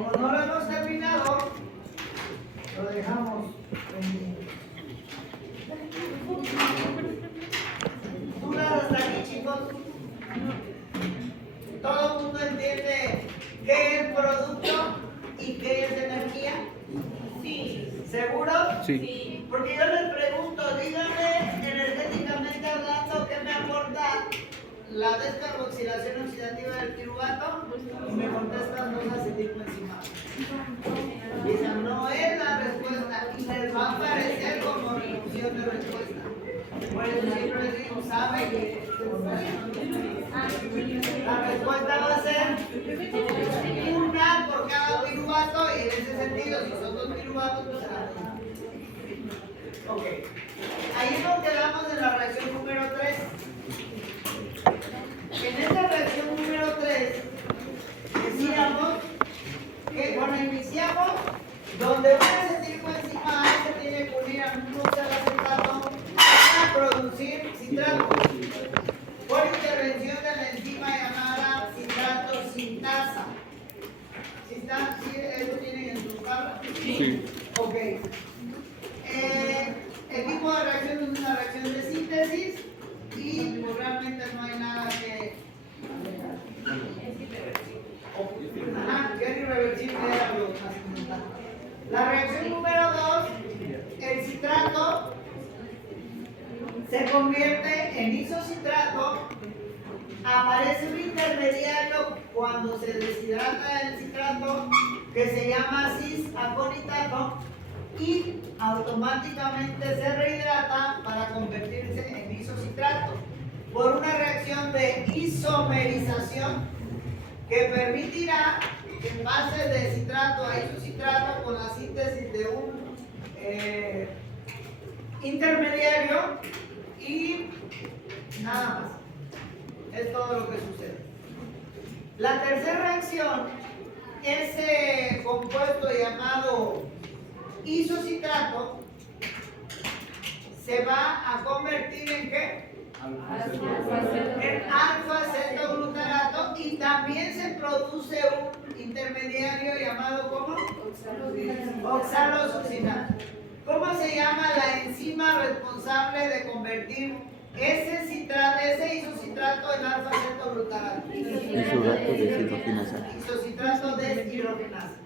Como no lo hemos terminado, lo dejamos pendiente. ¿Dudas hasta aquí, chicos? ¿Todo el mundo entiende qué es producto y qué es energía? Sí. ¿Seguro? Sí. Porque yo les pregunto, díganme energéticamente hablando, ¿qué me aporta la descarboxilación oxidativa del piruvato? Y me contestan 2-acetilcoenzimado. Dicen, no es la respuesta y les va a aparecer como reducción de respuesta. Por eso siempre les digo, ¿sabe? La respuesta va a ser una por cada piruvato y en ese sentido, si son 2 piruvatos, pues será 2. Ok. Ahí nos quedamos en la reacción número 3. En esta reacción número 3 decíamos que cuando iniciamos, donde un acetilcoenzima A se tiene que unir a un oxalacetato para producir citrato por intervención de la enzima llamada citrato sintasa. ¿Sí eso tienen en su tabla? Sí. Ok. El tipo de reacción es una reacción de síntesis y pues, realmente no hay nada que... Ajá, que es irreversible era lo más. La reacción número 2, el citrato se convierte en isocitrato, aparece un intermediario cuando se deshidrata el citrato que se llama cis-aconitato y automáticamente se rehidrata para convertirse en isocitrato por una reacción de isomerización que permitirá que pase de citrato a isocitrato con la síntesis de un intermediario y nada más. Es todo lo que sucede. La tercera reacción, ese compuesto llamado isocitrato se va a convertir en ¿qué? En alfa-cetoglutarato y también se produce un intermediario llamado ¿cómo? Oxalosucinato. ¿Cómo se llama la enzima responsable de convertir ese isocitrato en alfa-cetoglutarato? Isocitrato deshidrogenasa. Isocitrato deshidrogenasa.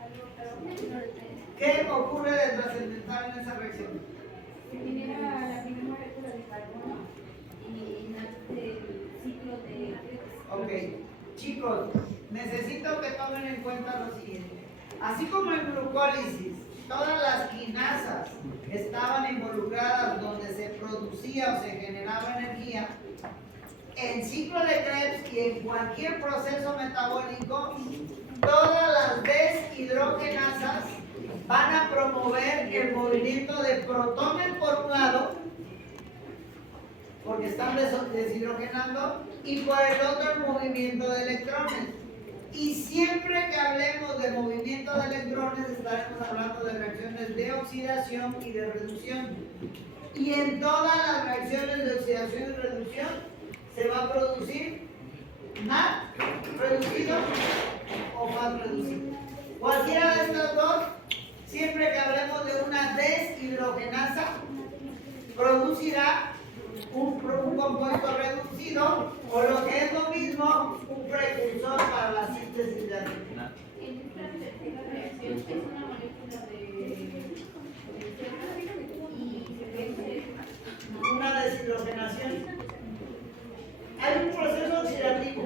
¿Qué ocurre de trascendental en esa reacción? Se genera la primera molécula de carbono y nace el ciclo de Krebs. Ok, chicos, necesito que tomen en cuenta lo siguiente. Así como en glucólisis, todas las quinasas estaban involucradas donde se producía o se generaba energía, en ciclo de Krebs y en cualquier proceso metabólico, todas las deshidrogenasas van a promover el movimiento de protones por un lado, porque están deshidrogenando, y por el otro el movimiento de electrones. Y siempre que hablemos de movimiento de electrones estaremos hablando de reacciones de oxidación y de reducción. Y en todas las reacciones de oxidación y reducción se va a producir NAD reducido o FAD reducido. Cualquiera de estos dos, siempre que hablemos de una deshidrogenasa, producirá un compuesto reducido o lo que es lo mismo, un precursor para la síntesis de adenina. En esta tercera reacción es una molécula de y se vence Una deshidrogenación. Hay un proceso oxidativo.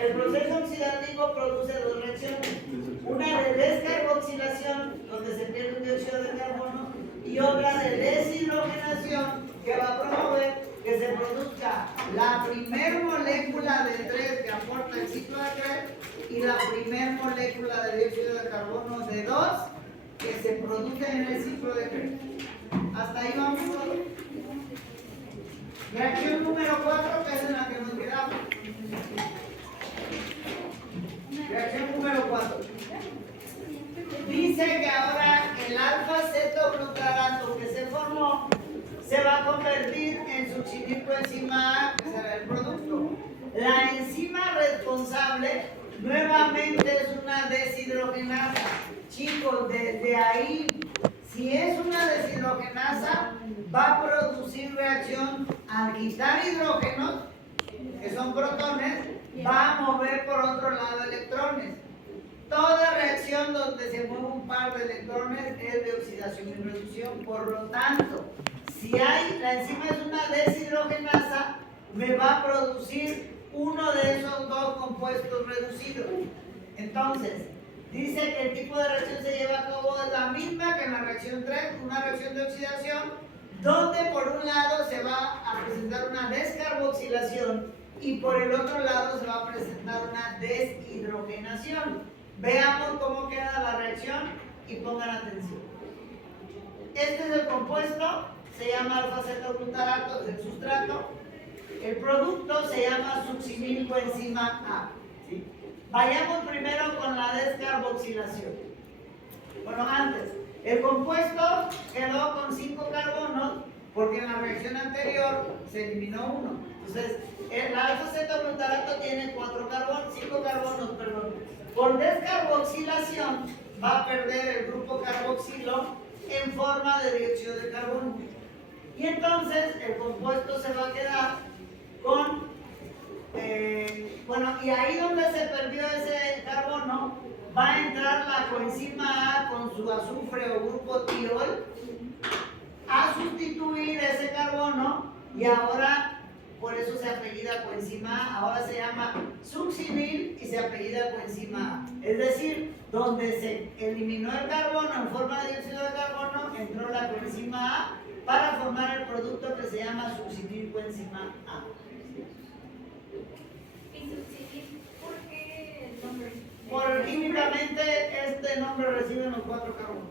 El proceso oxidativo produce dos reacciones. Una de descarboxilación, donde se pierde un dióxido de carbono, y otra de deshidrogenación, que va a promover que se produzca la primer molécula de 3 que aporta el ciclo de Krebs y la primer molécula de dióxido de carbono de 2 que se produce en el ciclo de Krebs. Hasta ahí vamos todos. Reacción número 4, que es en la que nos quedamos. Reacción número 4. Dice que ahora el alfa-cetoglutarato que se formó se va a convertir en succinilcoenzima A, que será el producto. La enzima responsable nuevamente es una deshidrogenasa. Chicos, desde ahí, si es una deshidrogenasa, va a producir reacción al quitar hidrógenos, que son protones, va a mover por otro lado electrones. Toda reacción donde se mueve un par de electrones es de oxidación y reducción. Por lo tanto, si la enzima es una deshidrogenasa, me va a producir uno de esos dos compuestos reducidos. Entonces, dice que el tipo de reacción se lleva a cabo de la misma que en la reacción 3, una reacción de oxidación, donde por un lado se va a presentar una descarboxilación y por el otro lado se va a presentar una deshidrogenación. Veamos cómo queda la reacción y pongan atención. Este es el compuesto, se llama alfa-cetoglutarato, es el sustrato. El producto se llama succinilcoenzima A. ¿Sí? Vayamos primero con la descarboxilación. Bueno, antes, el compuesto quedó con 5 carbonos porque en la reacción anterior se eliminó uno. Entonces, el alfa-cetoglutarato tiene 5 carbonos, perdón. Por descarboxilación va a perder el grupo carboxilo en forma de dióxido de carbono. Y entonces el compuesto se va a quedar con, y ahí donde se perdió ese carbono, va a entrar la coenzima A con su azufre o grupo tiol a sustituir ese carbono y ahora, por eso se apellida coenzima A, ahora se llama succinil y se apellida coenzima A. Es decir, donde se eliminó el carbono en forma de dióxido de carbono, entró la coenzima A para formar el producto que se llama succinilcoenzima A. ¿Y succinil? ¿Por qué el nombre? Por químicamente este nombre recibe los 4 carbonos.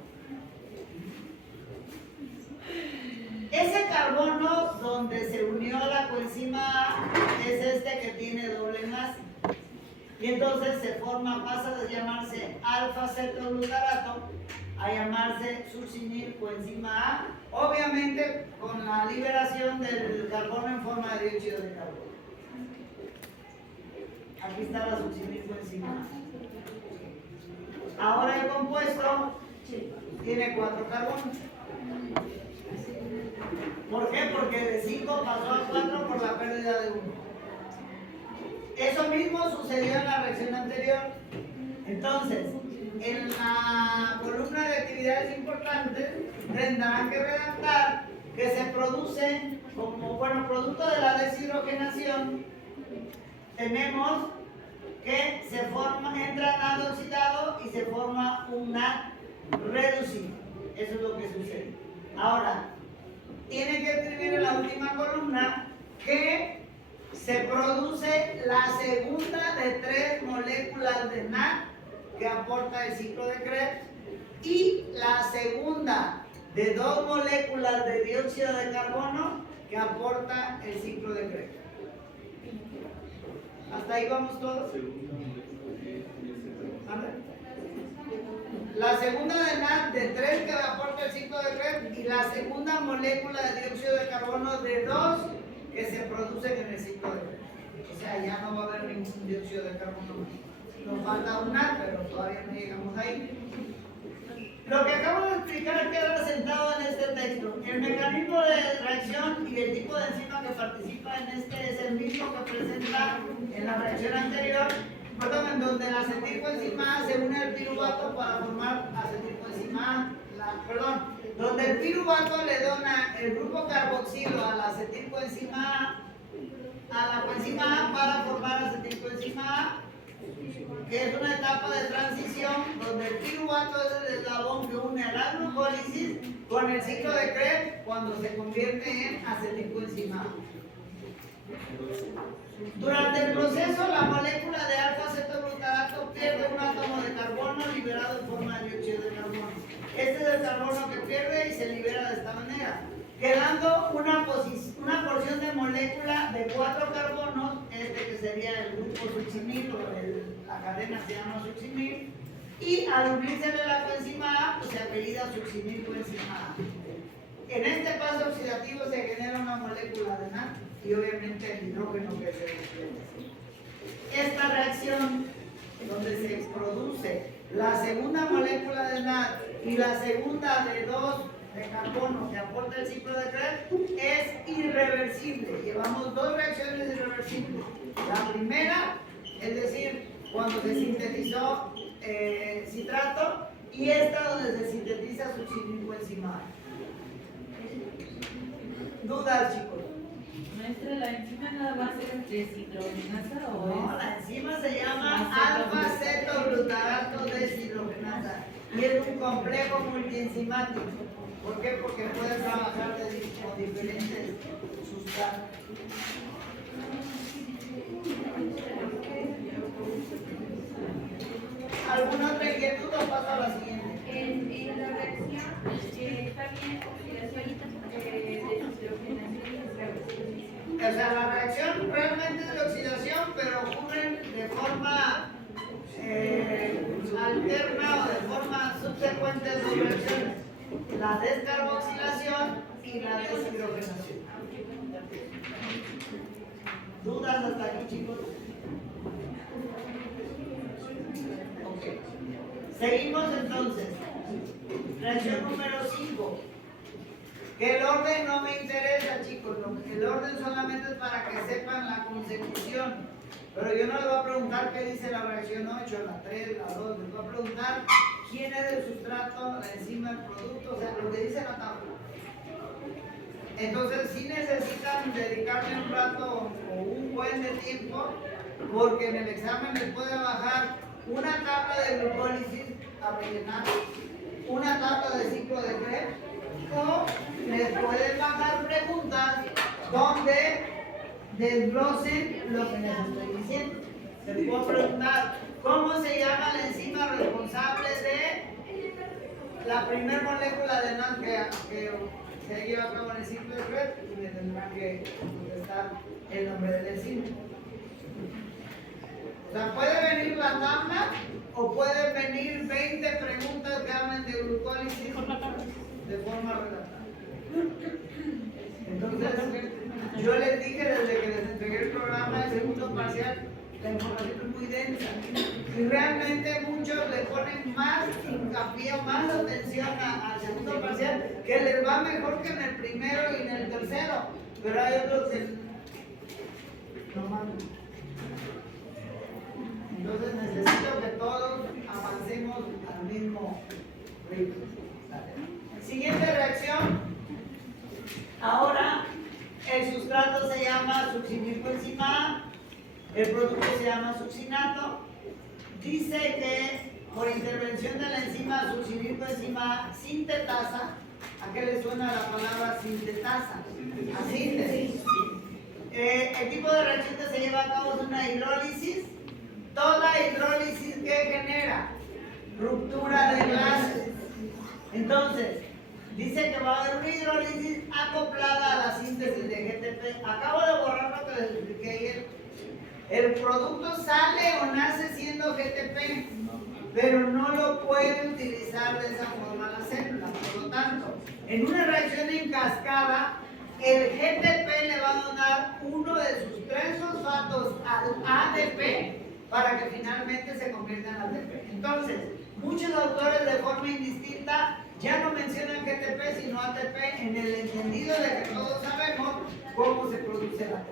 Ese carbono donde se unió la coenzima A es este que tiene doble enlace. Y entonces pasa de llamarse alfa-cetoglutarato a llamarse succinilcoenzima A, obviamente con la liberación del carbono en forma de dióxido de carbono. Aquí está la succinilcoenzima A. Ahora el compuesto tiene 4 carbonos. ¿Por qué? Porque de 5 pasó a 4 por la pérdida de 1. Eso mismo sucedió en la reacción anterior. Entonces, en la columna de actividades importantes tendrán que redactar que se produce como, producto de la deshidrogenación, tenemos que entra NAD oxidado y se forma un NAD reducido. Eso es lo que sucede. Ahora, tiene que escribir en la última columna que se produce la segunda de 3 moléculas de NAD que aporta el ciclo de Krebs y la segunda de 2 moléculas de dióxido de carbono que aporta el ciclo de Krebs. ¿Hasta ahí vamos todos? La segunda de NAD de 3 que aporta el ciclo de Krebs y la segunda molécula de dióxido de carbono de 2 que se producen en el ciclo de Krebs. O sea, ya no va a haber ningún dióxido de carbono más. Nos falta un NAD, pero todavía no llegamos ahí. Lo que acabo de explicar queda sentado en este texto. El mecanismo de reacción y el tipo de enzima que participa en este es el mismo que presenta en la reacción anterior. En donde la acetilcoenzima A se une al piruvato para formar acetilcoenzima A, donde el piruvato le dona el grupo carboxilo a la acetilcoenzima A la coenzima A para formar acetilcoenzima A, que es una etapa de transición donde el piruvato es el eslabón que une a la glucólisis con el ciclo de Krebs cuando se convierte en acetilcoenzima A. Durante el proceso, la molécula de alfa-cetoglutarato pierde un átomo de carbono liberado en forma de dióxido de carbono. Este es el carbono que pierde y se libera de esta manera, quedando una porción de molécula de 4 carbonos, que sería el grupo succinil, o la cadena se llama succinil, y al unírsele la coenzima A, pues se apellida succinilcoenzima A. En este paso oxidativo se genera una molécula de NAD y obviamente el hidrógeno que se desprende. Esta reacción donde se produce la segunda molécula de NAD y la segunda de 2 de carbono que aporta el ciclo de Krebs, es irreversible. Llevamos 2 reacciones irreversibles. La primera, es decir, cuando se sintetizó citrato, y esta donde se sintetiza succinilcoenzima A. ¿Dudas, chicos? Maestra, ¿la enzima nada va a ser deshidrogenasa o No, la enzima se llama alfa-cetoglutarato deshidrogenasa y es un complejo multienzimático. ¿Por qué? Porque puede trabajar con diferentes sustratos. ¿Alguna otra inquietud o paso a la siguiente? En la reacción está bien oxidación deshidrogenación y reversión. O sea, la reacción realmente es de oxidación, pero ocurren de forma alterna o de forma subsecuente dos reacciones: la descarboxilación y la deshidrogenación. ¿Dudas hasta aquí, chicos? Ok. Seguimos entonces. Reacción número 5. Que el orden no me interesa, chicos. El orden solamente es para que sepan la consecución. Pero yo no les voy a preguntar qué dice la reacción 8, la 3, la 2. Les voy a preguntar quién es el sustrato, la enzima, el producto, o sea, lo que dice la tabla. Entonces, sí necesitan dedicarme un rato o un buen de tiempo, porque en el examen les puede bajar una tabla de glucólisis a rellenar, una tabla de ciclo de Krebs, o les pueden bajar preguntas donde desglosen lo que les estoy diciendo. Les puedo preguntar, ¿cómo se llama la enzima responsable de la primera molécula de NAD que se lleva a cabo en el ciclo de Krebs? Y me tendrán que contestar el nombre de la enzima. O sea, puede venir la tabla o pueden venir 20 preguntas que hablen de glucólisis de forma redactada. Entonces, yo les dije desde que les entregué el programa de segundo parcial, la información es muy densa. Y realmente muchos le ponen más hincapié o más atención al segundo parcial, que les va mejor que en el primero y en el tercero. Pero hay otros que no mandan. Entonces necesito que todos avancemos al mismo ritmo. Siguiente reacción. Ahora el sustrato se llama succinilcoenzima A, el producto se llama succinato. Dice que por intervención de la enzima succinilcoenzima A sintetasa, ¿a qué le suena la palabra sintetasa? A síntesis. El tipo de reacción que se lleva a cabo es una hidrólisis. Toda hidrólisis que genera ruptura de enlaces. Entonces, dice que va a haber una hidrólisis acoplada a la síntesis de GTP. Acabo de borrar lo que les expliqué ayer. El producto sale o nace siendo GTP, pero no lo puede utilizar de esa forma la célula. Por lo tanto, en una reacción en cascada, el GTP le va a donar uno de sus 3 fosfatos al ADP para que finalmente se convierta en ATP. Entonces, muchos autores de forma indistinta ya no mencionan GTP sino ATP, en el entendido de que todos sabemos cómo se produce el ATP.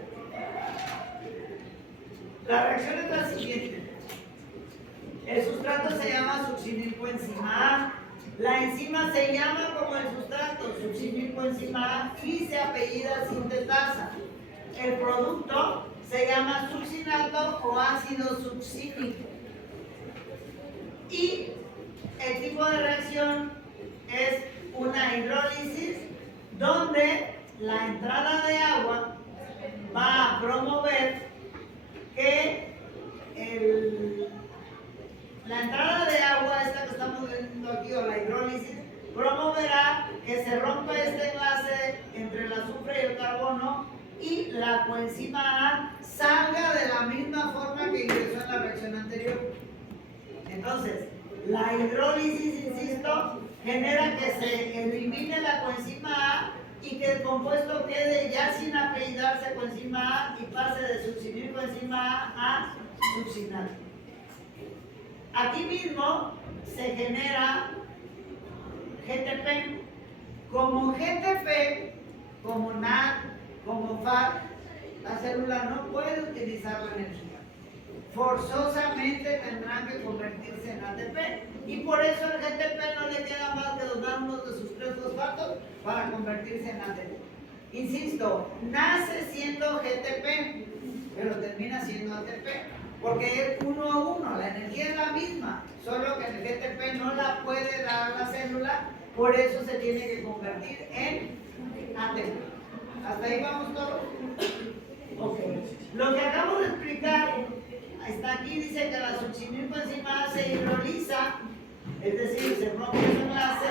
La reacción es la siguiente. El sustrato se llama succinilcoenzima A. La enzima se llama como el sustrato, succinilcoenzima A, y se apellida sintetasa. El producto se llama succinato o ácido succínico. Y el tipo de reacción es una hidrólisis donde la entrada de agua va a promover que la entrada de agua, esta que estamos viendo aquí, o la hidrólisis, promoverá que se rompa este enlace entre el azufre y el carbono y la coenzima A salga de la misma forma que ingresó en la reacción anterior. Entonces, la hidrólisis, insisto, genera que se elimine la coenzima A y que el compuesto quede ya sin apellidarse coenzima A y pase de succinilcoenzima A a succinato. Aquí mismo se genera GTP. Como GTP, como NAD, como FAT, la célula no puede utilizar la energía. Forzosamente tendrán que convertirse en ATP. Y por eso al GTP no le queda más que donar uno de sus 3 fosfatos para convertirse en ATP. Insisto, nace siendo GTP, pero termina siendo ATP. Porque es 1 a 1, la energía es la misma, solo que el GTP no la puede dar la célula, por eso se tiene que convertir en ATP. ¿Hasta ahí vamos todos? Ok. Lo que acabo de explicar, está aquí, dice que la succinilcoenzima A se hidroliza, es decir, se rompe su enlace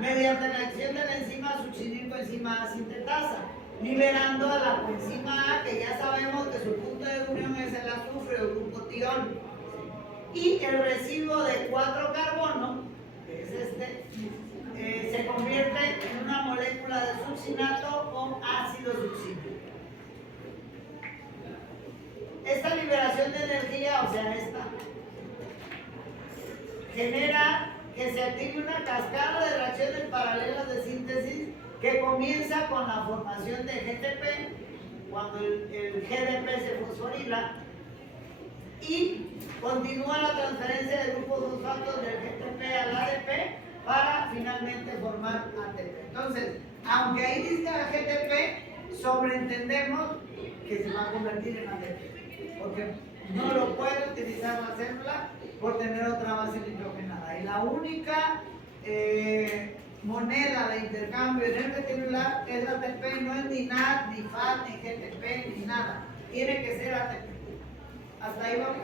mediante la acción de la enzima succinilcoenzima A sintetasa, liberando a la coenzima A, que ya sabemos que su punto de unión es el azufre o glucotión, y el residuo de 4 carbono, que es este, se convierte en una molécula de succinato con ácido succínico. Esta liberación de energía, o sea, esta, genera que se active una cascada de reacciones paralelas de síntesis que comienza con la formación de GTP, cuando el GDP se fosforila, y continúa la transferencia de grupos fosfatos del GTP al ADP para finalmente formar ATP. Entonces, aunque ahí diga GTP, sobreentendemos que se va a convertir en ATP, porque no lo puede utilizar la célula por tener otra base nitrogenada. Y la única moneda de intercambio intercelular es ATP, no es ni NAD, ni FAT, ni GTP, ni nada. Tiene que ser ATP. Hasta ahí vamos.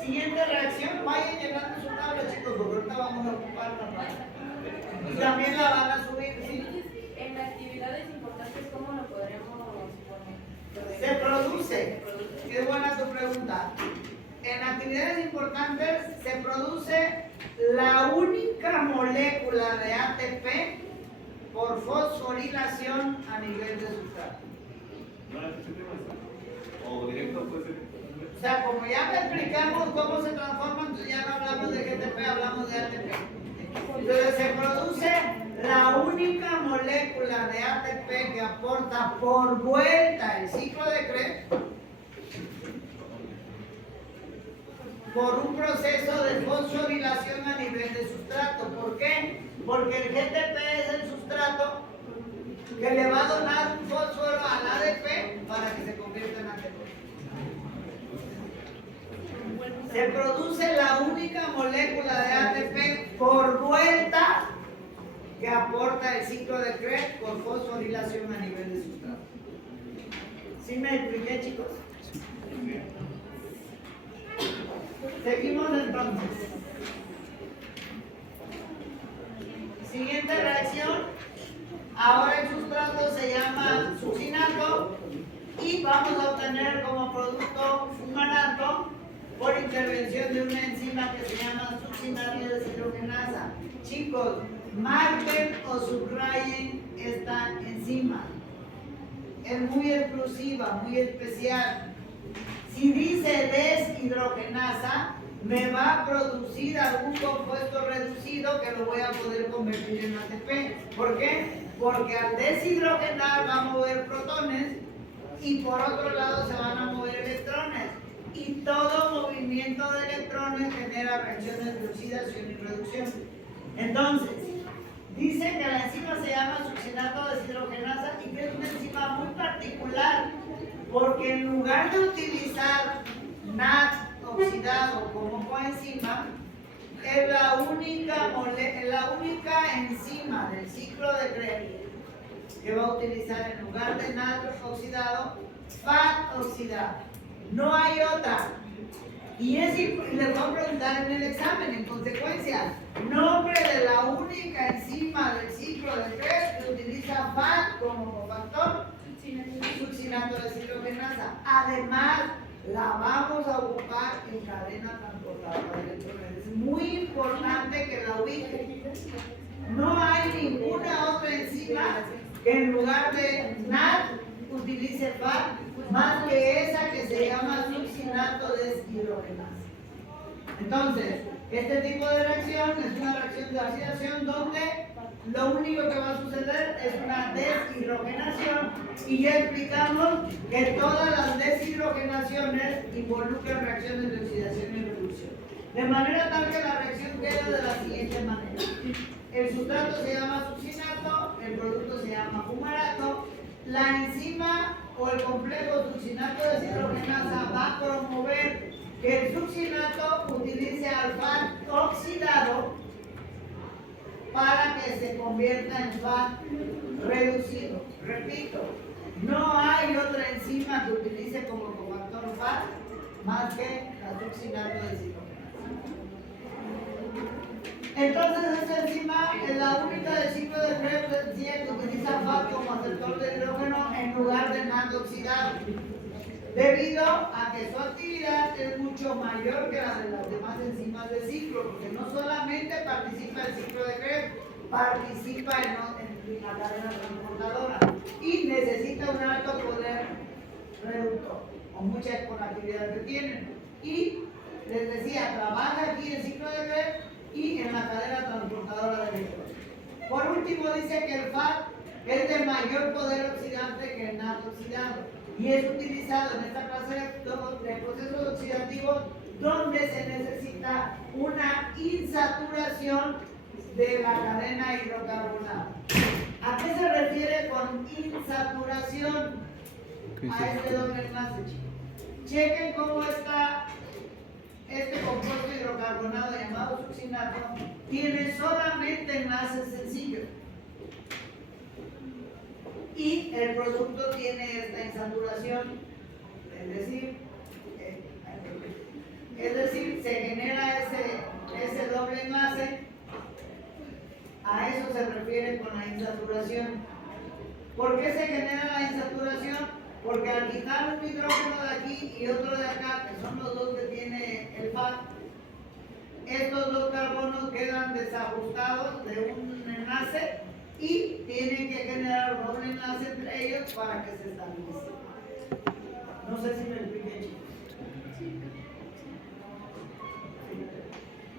Siguiente reacción, vayan llenando su tabla, chicos, porque ahorita vamos a ocupar la tabla. Y también la van a subir, ¿sí? En actividades importantes, ¿cómo lo podremos poner? Se produce. Qué buena tu pregunta. En actividades importantes se produce la única molécula de ATP por fosforilación a nivel de sustrato. O directo puede ser. O sea, como ya explicamos cómo se transforma, entonces ya no hablamos de GTP, hablamos de ATP. Entonces se produce la única molécula de ATP que aporta por vuelta el ciclo de Krebs por un proceso de fosforilación a nivel de sustrato. ¿Por qué? Porque el GTP es el sustrato que le va a donar un fósforo al ADP para que se convierta en ATP. Se produce la única molécula de ATP por vuelta que aporta el ciclo de Krebs por fosforilación a nivel de sustrato. ¿Sí me expliqué, chicos? Seguimos entonces. Siguiente reacción. Ahora el sustrato se llama succinato y vamos a obtener como producto fumarato por intervención de una enzima que se llama succinato deshidrogenasa. Chicos, marquen o subrayen esta enzima. Es muy exclusiva, muy especial. Si dice deshidrogenasa, me va a producir algún compuesto reducido que lo voy a poder convertir en ATP. ¿Por qué? Porque al deshidrogenar va a mover protones y por otro lado se van a mover electrones. Y todo movimiento de electrones genera reacciones de oxidación y reducción. Entonces, dice que la enzima se llama succinato deshidrogenasa y que es una enzima muy particular, porque en lugar de utilizar NAD oxidado como coenzima, es la única enzima del ciclo de Krebs que va a utilizar en lugar de NAD oxidado, FAT oxidado. No hay otra. Y les voy a preguntar en el examen, en consecuencia, nombre de la única enzima del ciclo de Krebs que utiliza FAT como cofactor, succinato deshidrogenasa. Además, la vamos a ocupar en cadena transportadora de electrones. Es muy importante que la ubiquen. No hay ninguna otra enzima que en lugar de NAD utilice FAT más que esa que se llama succinato deshidrogenasa. Entonces, este tipo de reacción es una reacción de oxidación donde lo único que va a suceder es una deshidrogenación y ya explicamos que todas las deshidrogenaciones involucran reacciones de oxidación y reducción. De manera tal que la reacción queda de la siguiente manera. El sustrato se llama succinato, el producto se llama fumarato, la enzima o el complejo succinato deshidrogenasa va a promover que el succinato utilice al FAT oxidado para que se convierta en FAT reducido. Repito, no hay otra enzima que utilice como cofactor FAT más que la succinato deshidrogenasa. Entonces esta enzima es la única del ciclo de Krebs que utiliza FAT como aceptor de hidrógeno en lugar de NAD oxidado, debido a que su actividad es mucho mayor que la de las demás enzimas de ciclo, porque no solamente participa en el ciclo de Krebs, participa en la cadena transportadora y necesita un alto poder reductor, o mucha exponentialidad que tienen. Y les decía, trabaja aquí en el ciclo de Krebs y en la cadena transportadora de electrones. Por último, dice que el FAT es de mayor poder oxidante que el NAD oxidado y es utilizado en esta clase de procesos oxidativos donde se necesita una insaturación de la cadena hidrocarbonada. ¿A qué se refiere con insaturación? A este doble enlace. Chequen cómo está este compuesto hidrocarbonado llamado succinato, tiene solamente enlaces sencillos y el producto tiene esta insaturación, es decir, se genera ese doble enlace. A eso se refiere con la insaturación. ¿Por qué se genera la insaturación? Porque al quitar un hidrógeno de aquí y otro de acá, que son los dos que tiene el FAT, estos dos carbonos quedan desajustados de un enlace y tienen que generar un doble enlace entre ellos para que se estabilice. No sé si me expliqué, chicos.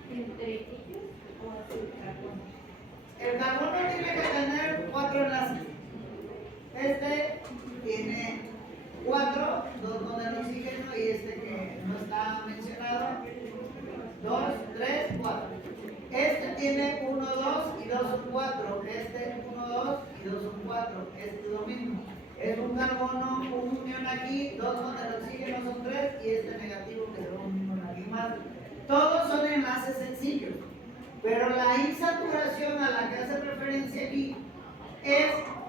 ¿Entre ellos o el carbono? El carbono tiene que tener 4 enlaces. Este tiene 4, 2 con el oxígeno y este que no está mencionado, 2, 3, 4. Este tiene 1, 2 y 2 son 4. Este 1, 2 y 2 son 4. Este es lo mismo. Es un carbono, una unión aquí, 2 con el oxígeno son 3 y este negativo que es un unión aquí más. Todos son enlaces sencillos, pero la insaturación a la que hace referencia aquí es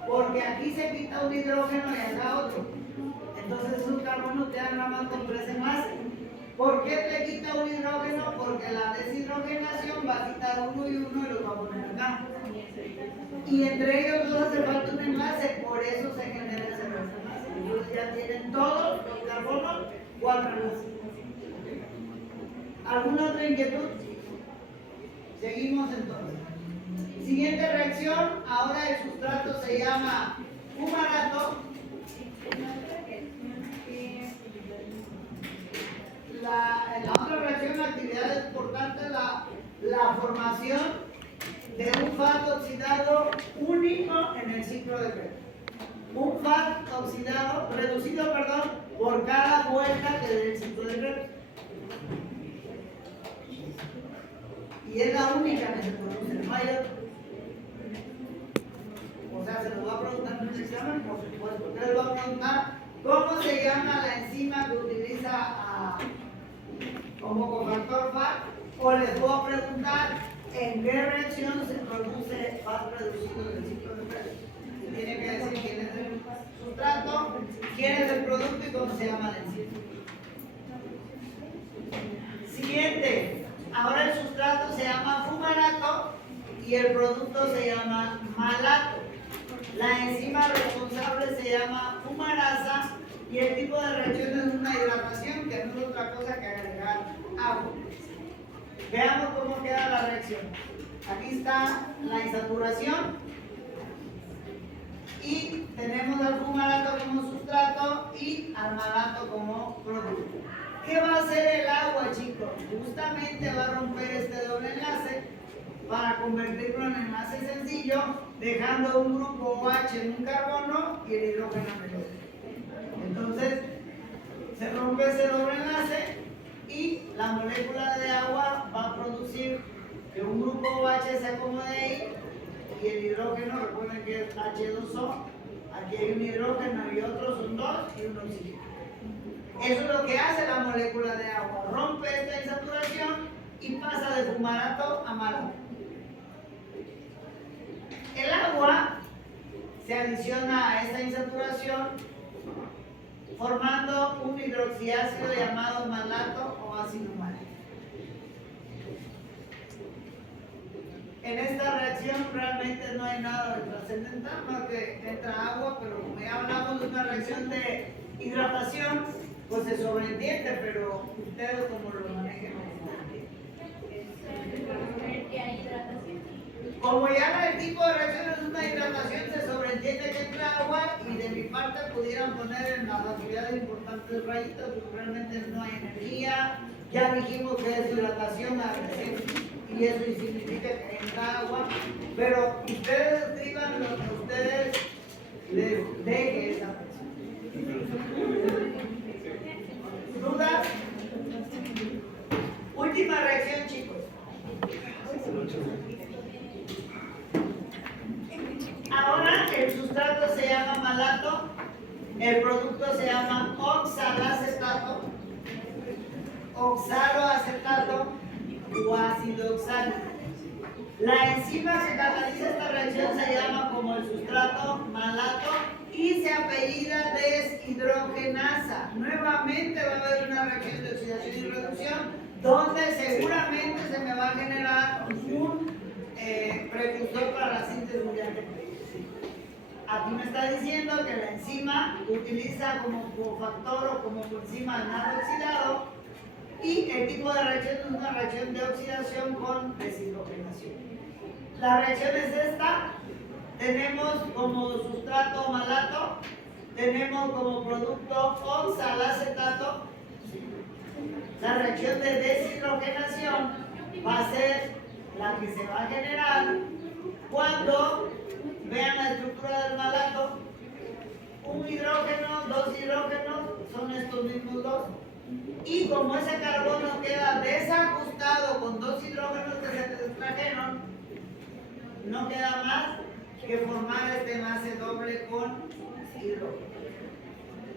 porque aquí se quita un hidrógeno y acá otro. Entonces un carbono te nada más con 3 enlaces. ¿Por qué te quita un hidrógeno? Porque la deshidrogenación va a quitar uno y uno y los va a poner acá. Y entre ellos dos hace falta un enlace, por eso se genera ese enlace. Entonces ya tienen todos los carbonos 4 enlaces. ¿Alguna otra inquietud? Seguimos entonces. Siguiente reacción, ahora el sustrato se llama fumarato. La otra reacción, la actividad importante, la formación de un FAT oxidado único en el ciclo de Krebs. Un FAT oxidado, reducido, por cada vuelta que dé el ciclo de Krebs. Y es la única que se produce, no hay otra. O sea, se lo va a preguntar en el examen, por supuesto. Usted le va a preguntar cómo se llama la enzima que utiliza como cofactor FAT, o les voy a preguntar en qué reacción se produce FAT reducido del ciclo de Krebs. Tiene que decir quién es el sustrato, quién es el producto y cómo se llama la enzima. Siguiente. Ahora el sustrato se llama fumarato y el producto se llama malato. La enzima responsable se llama fumarasa y el tipo de reacción es una hidratación que no es otra cosa que agregar agua. Veamos cómo queda la reacción. Aquí está la insaturación y tenemos al fumarato como sustrato y al malato como producto. ¿Qué va a hacer el agua, chicos? Justamente va a romper este doble enlace para convertirlo en enlace sencillo, dejando un grupo OH en un carbono y el hidrógeno en el otro. Entonces, se rompe ese doble enlace y la molécula de agua va a producir que un grupo OH se acomode ahí y el hidrógeno, recuerden que es H2O, aquí hay un hidrógeno y otros son dos y un oxígeno. Eso es lo que hace la molécula de agua, rompe esta insaturación y pasa de fumarato a malato. El agua se adiciona a esta insaturación formando un hidroxiácido llamado malato o ácido málico. En esta reacción realmente no hay nada de trascendental, más que entra agua, pero como ya hablamos de una reacción de hidratación, pues se sobreentiende, pero ustedes como lo manejen. Como ya el tipo de reacción es una hidratación, se sobreentiende que entra agua y de mi parte pudieran poner en las actividades importantes rayitas, porque realmente no hay energía. Ya dijimos que es hidratación y eso significa que entra agua, pero ustedes escriban lo que ustedes les deje esa reacción. ¿Dudas? Última reacción, chicos. Ahora el sustrato se llama malato, el producto se llama oxalacetato, oxaloacetato o ácido oxálico. La enzima que cataliza esta reacción se llama como el sustrato malato y se apellida deshidrogenasa. Nuevamente va a haber una reacción de oxidación y reducción donde seguramente se me va a generar un precursor para la síntesis de nucleótidos. Aquí me está diciendo que la enzima utiliza como cofactor o como coenzima el nado oxidado y el tipo de reacción es una reacción de oxidación con deshidrogenación. La reacción es esta. Tenemos como sustrato malato, tenemos como producto oxalacetato. La reacción de deshidrogenación va a ser la que se va a generar cuando vean la estructura del malato. Un hidrógeno, dos hidrógenos, son estos mismos dos. Y como ese carbono queda desajustado con dos hidrógenos que se extrajeron, no queda más que formar este enlace doble con hidrógeno,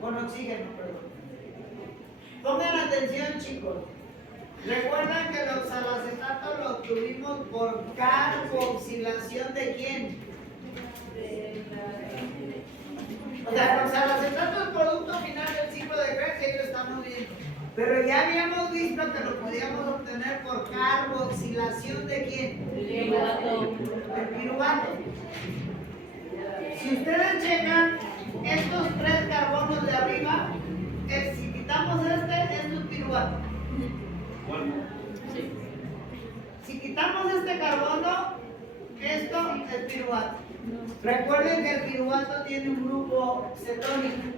con oxígeno, perdón. Pongan atención, chicos. Recuerdan que el oxalacetato lo obtuvimos por carboxilación de quién? O sea, el oxalacetato es el producto final del ciclo de Krebs, y lo estamos viendo. Pero ya habíamos visto que lo podíamos obtener por carboxilación de quién? El piruvato. Si ustedes checan estos tres carbonos de arriba, si quitamos esto es piruvato. Si quitamos este carbono, esto es piruvato. Recuerden que el piruvato tiene un grupo cetónico.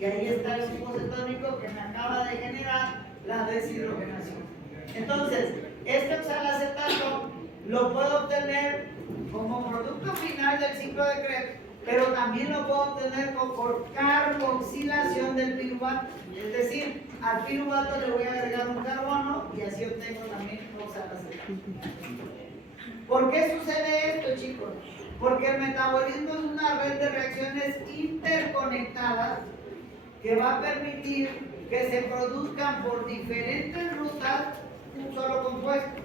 Y ahí está el grupo cetónico que me acaba de generar la deshidrogenación. Entonces, este oxalacetato lo puedo obtener como producto final del ciclo de Krebs, pero también lo puedo obtener por carboxilación del piruvato. Es decir, al piruvato le voy a agregar un carbono y así obtengo también oxalacetato. ¿Por qué sucede esto, chicos? Porque el metabolismo es una red de reacciones interconectadas que va a permitir que se produzcan por diferentes rutas un solo compuesto.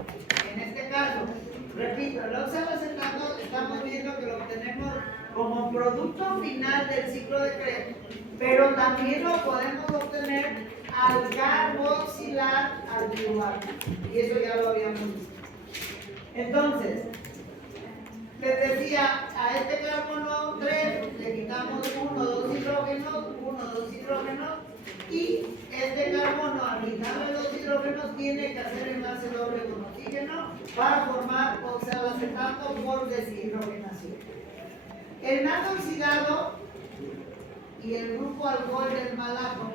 En este caso, repito, el oxalacetato estamos viendo que lo obtenemos como producto final del ciclo de Krebs, pero también lo podemos obtener al carboxilar al piruvato. Y eso ya lo habíamos visto. Entonces, les decía, a este carbono 3 le quitamos 1, 2 hidrógenos, 1, 2 hidrógenos, y este carbono al quitarle 2 hidrógenos tiene que hacer enlace doble con oxígeno para formar oxalacetato por deshidrogenación. El nado oxidado y el grupo alcohol del malato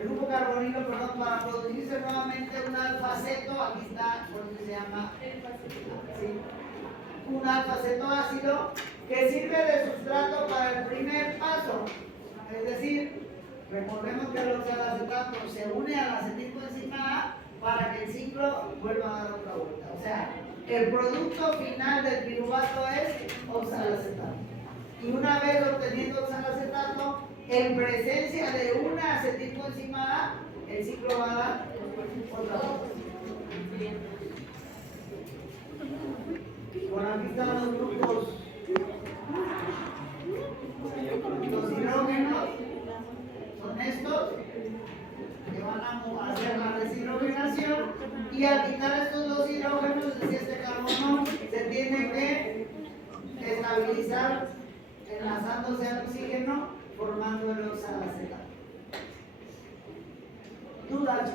el grupo carbonilo, perdón, para producirse nuevamente un alfa-aceto, aquí está, por eso se llama, sí, un alfa-acetoácido que sirve de sustrato para el primer paso. Es decir, recordemos que el oxalacetato se une a la acetilcoenzima A para que el ciclo vuelva a dar otra vuelta. O sea, el producto final del piruvato es oxalacetato. Y una vez obteniendo oxalacetato, en presencia de una acetilcoenzima A, el ciclo va a dar otra vuelta. Bueno, aquí están los grupos. Los hidrógenos son estos que van a hacer la deshidrogenación, y al quitar estos dos hidrógenos, es decir, este carbono se tiene que estabilizar enlazándose al oxígeno formando el oxalacetato. ¿Dudas?